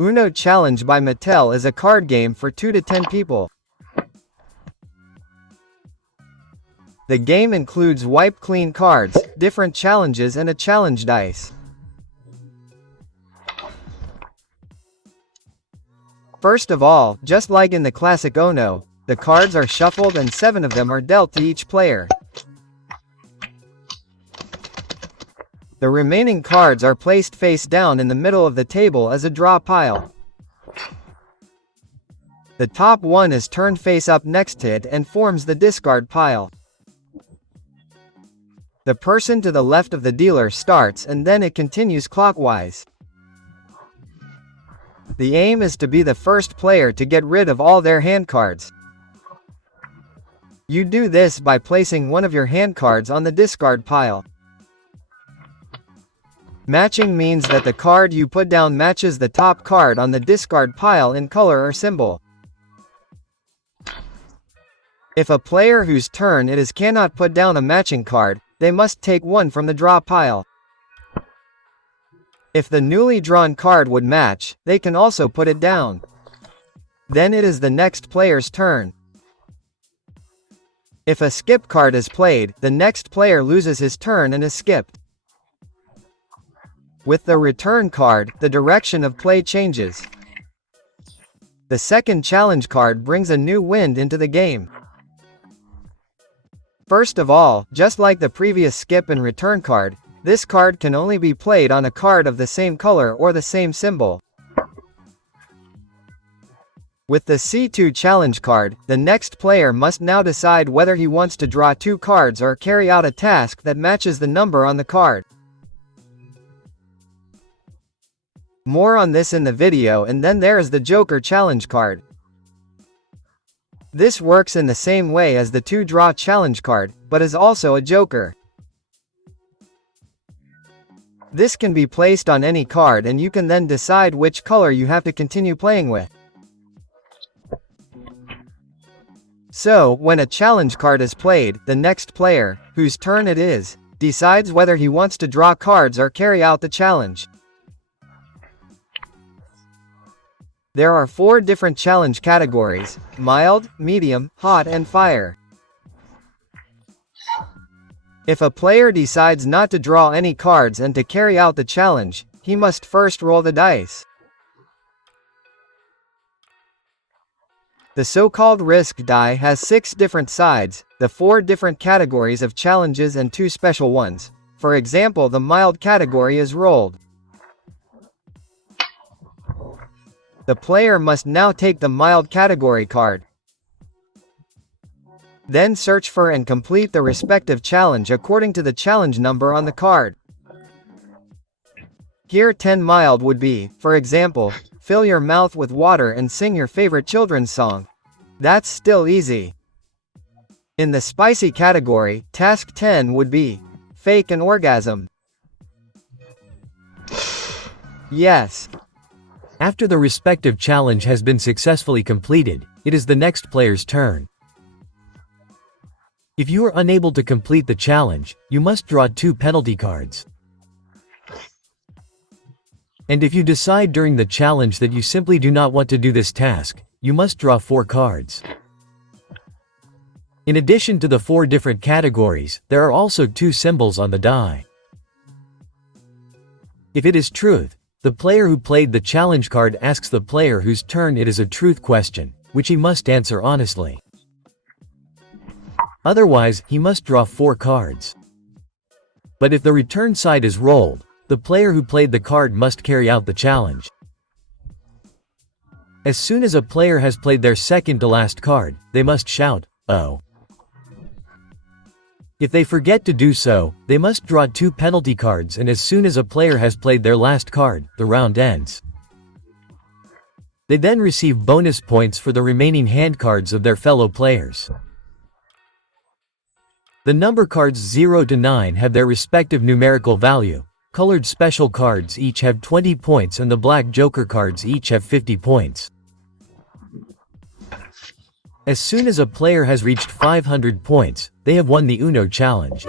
Uno Challenge by Mattel is a card game for 2 to 10 people. The game includes wipe clean cards, different challenges and a challenge dice. First of all, just like in the classic Uno, the cards are shuffled and 7 of them are dealt to each player. The remaining cards are placed face down in the middle of the table as a draw pile. The top one is turned face up next to it and forms the discard pile. The person to the left of the dealer starts and then it continues clockwise. The aim is to be the first player to get rid of all their hand cards. You do this by placing one of your hand cards on the discard pile. Matching means that the card you put down matches the top card on the discard pile in color or symbol. If a player whose turn it is cannot put down a matching card, they must take one from the draw pile. If the newly drawn card would match, they can also put it down. Then it is the next player's turn. If a skip card is played, the next player loses his turn and is skipped. With the return card, the direction of play changes. The second challenge card brings a new wind into the game. First of all, just like the previous skip and return card, this card can only be played on a card of the same color or the same symbol. With the C2 challenge card, the next player must now decide whether he wants to draw 2 cards or carry out a task that matches the number on the card. More on this in the video, and then there is the Joker challenge card. This works in the same way as the 2 draw challenge card, but is also a joker. This can be placed on any card and you can then decide which color you have to continue playing with. So, when a challenge card is played, the next player, whose turn it is, decides whether he wants to draw cards or carry out the challenge. There are 4 different challenge categories: mild, medium, hot and fire. If a player decides not to draw any cards and to carry out the challenge, he must first roll the dice. The so-called risk die has 6 different sides, the 4 different categories of challenges and 2 special ones. For example, the mild category is rolled. The player must now take the mild category card. Then search for and complete the respective challenge according to the challenge number on the card. Here 10 mild would be, for example, fill your mouth with water and sing your favorite children's song. That's still easy. In the spicy category, task 10 would be, fake an orgasm. Yes. After the respective challenge has been successfully completed, it is the next player's turn. If you are unable to complete the challenge, you must draw 2 penalty cards. And if you decide during the challenge that you simply do not want to do this task, you must draw 4 cards. In addition to the 4 different categories, there are also 2 symbols on the die. If it is truth, the player who played the challenge card asks the player whose turn it is a truth question, which he must answer honestly. Otherwise, he must draw 4 cards. But if the return side is rolled, the player who played the card must carry out the challenge. As soon as a player has played their second to last card, they must shout, "Oh." If they forget to do so, they must draw 2 penalty cards, and as soon as a player has played their last card, the round ends. They then receive bonus points for the remaining hand cards of their fellow players. The number cards 0 to 9 have their respective numerical value. Colored special cards each have 20 points and the black joker cards each have 50 points. As soon as a player has reached 500 points, they have won the Uno challenge.